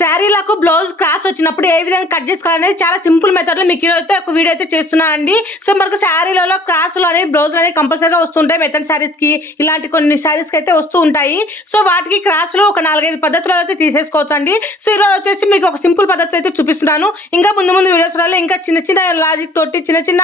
శారీలకు blouse cross వచ్చినప్పుడు ఏ విధంగా cut చేసుకోవాలనేది చాలా సింపుల్ మెథడ్లో మీకు ఈరోజు ఒక వీడియో అయితే చేస్తున్నా అండి. సో మనకు శారీలలో క్రాసులు అనేవి బ్లౌజ్ అనేవి కంపల్సరీగా వస్తుంటాయి. మెథడ్ శారీస్కి ఇలాంటి కొన్ని శారీస్కి అయితే వస్తూ ఉంటాయి. సో వాటికి క్రాసులు ఒక నాలుగైదు పద్ధతులలో అయితే తీసేసుకోవచ్చు అండి సో ఈరోజు వచ్చేసి మీకు ఒక సింపుల్ పద్ధతి అయితే చూపిస్తున్నాను. ఇంకా ముందు ముందు వీడియోస్లలో ఇంకా చిన్న చిన్న లాజిక్ తోటి చిన్న చిన్న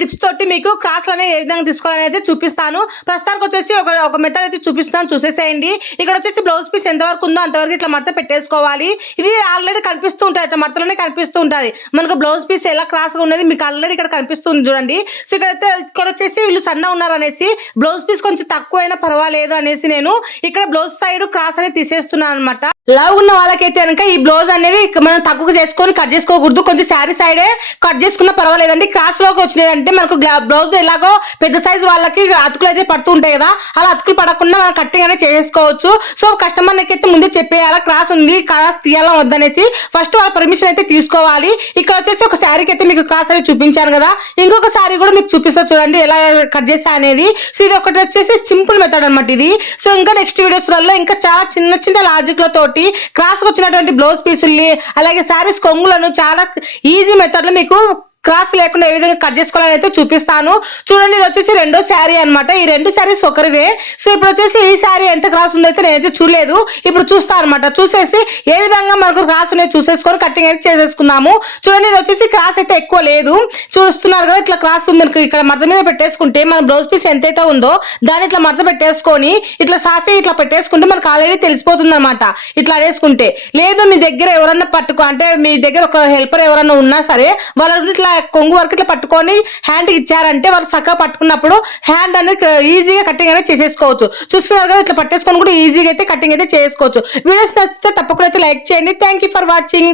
టిప్స్ తోటి మీకు క్రాసులు అనేవి ఏ విధంగా తీసుకోవాలని అయితే చూపిస్తాను. ప్రస్తుతానికి వచ్చేసి ఒక ఒక మెథడ్ అయితే చూపిస్తున్నాను. చూసేసేయండి. ఇక్కడ వచ్చేసి బ్లౌజ్ పీస్ ఎంతవరకు ఉందో అంతవరకు ఇట్లా మడత పెట్టేసుకోవాలి. ఇది ఆల్రెడీ కనిపిస్తూ ఉంటుంది అట్లా మడతలోనే కనిపిస్తూ ఉంటుంది. మనకు బ్లౌజ్ పీస్ ఎలా క్రాస్గా ఉన్నది మీకు ఆల్రెడీ ఇక్కడ కనిపిస్తుంది చూడండి. సో ఇక్కడైతే ఇక్కడ వచ్చేసి వీళ్ళు సన్న ఉన్నారు అనేసి బ్లౌజ్ పీస్ కొంచెం తక్కువైనా పర్వాలేదు అనేసి నేను ఇక్కడ బ్లౌజ్ సైడ్ క్రాస్ అనేది తీసేస్తున్నాను అనమాట లవ్ ఉన్న వాళ్ళకైతే కనుక ఈ బ్లౌజ్ అనేది మనం తక్కువ చేసుకొని కట్ చేసుకోకూడదు. కొంచెం శారీ సైడే కట్ చేసుకున్న పర్వాలేదండి. క్రాస్లోకి వచ్చినాయంటే మనకు బ్లౌజ్ ఎలాగో పెద్ద సైజ్ వాళ్ళకి అతుకులు అయితే పడుతూ ఉంటాయి కదా. అలా అతుకులు పడకుండా మనం కట్టింగ్ అనేది చేసేసుకోవచ్చు సో కస్టమర్ అయితే ముందే చెప్పేయాలా? క్రాస్ ఉంది. క్రాస్ తీయాలా? వద్దనేసి ఫస్ట్ వాళ్ళ పర్మిషన్ అయితే తీసుకోవాలి. ఇక్కడ వచ్చేసి ఒక శారీకి అయితే మీకు క్లాస్ అనేది చూపించాను కదా. ఇంకొక శారీ కూడా మీకు చూపిస్తా చూడండి ఎలా కట్ చేసా అనేది. సో ఇది ఒకటి వచ్చేసి సింపుల్ మెథడ్ అనమాట ఇది. సో ఇంకా నెక్స్ట్ వీడియోస్ వల్ల ఇంకా చాలా చిన్న చిన్న లాజిక్ల తోటి క్రాస్ వచ్చినటువంటి బ్లౌజ్ పీసుల్ని అలాగే శారీస్ కొంగులను చాలా ఈజీ మెథడ్లో మీకు క్రాస్ లేకుండా ఏ విధంగా కట్ చేసుకోవాలని అయితే చూపిస్తాను. చూడండి ఇది వచ్చేసి రెండో శారీ అన్నమాట. ఈ రెండు శారీస్ ఒకరివే. సో ఇప్పుడు వచ్చేసి ఈ శారీ ఎంత క్రాస్ ఉందో అయితే నేనైతే చూడలేదు. ఇప్పుడు చూస్తాను అనమాట చూసేసి ఏ విధంగా మనకు క్రాస్ అనేది చూసేసుకొని కటింగ్ అయితే చేసేసుకున్నాము చూడండి ఇది వచ్చేసి క్రాస్ అయితే ఎక్కువ లేదు. చూస్తున్నారు కదా ఇట్లా క్రాస్ మనకు ఇక్కడ మడత మీద పెట్టేసుకుంటే మన బ్లౌజ్ పీస్ ఎంతైతే ఉందో దాన్ని ఇట్లా మడత పెట్టేసుకొని ఇట్లా సాఫీ ఇట్లా పెట్టేసుకుంటే మనకు ఆల్రెడీ తెలిసిపోతుంది అనమాట ఇట్లా వేసుకుంటే లేదు మీ దగ్గర ఎవరన్నా పట్టుకో అంటే మీ దగ్గర ఒక హెల్పర్ ఎవరన్నా ఉన్నా సరే వాళ్ళు ఇట్లా కొంగు వరకు ఇట్లా పట్టుకొని హ్యాండ్ ఇచ్చారంటే వాళ్ళు చక్కగా పట్టుకున్నప్పుడు హ్యాండ్ అనేది ఈజీగా కటింగ్ అనేది చేసేసుకోవచ్చు. చూస్తున్నారు కదా ఇట్లా పట్టేసుకొని కూడా ఈజీగా అయితే కటింగ్ అయితే చేసుకోవచ్చు. వీడియోస్ నచ్చితే తప్పకుండా అయితే లైక్ చేయండి. Thank you for watching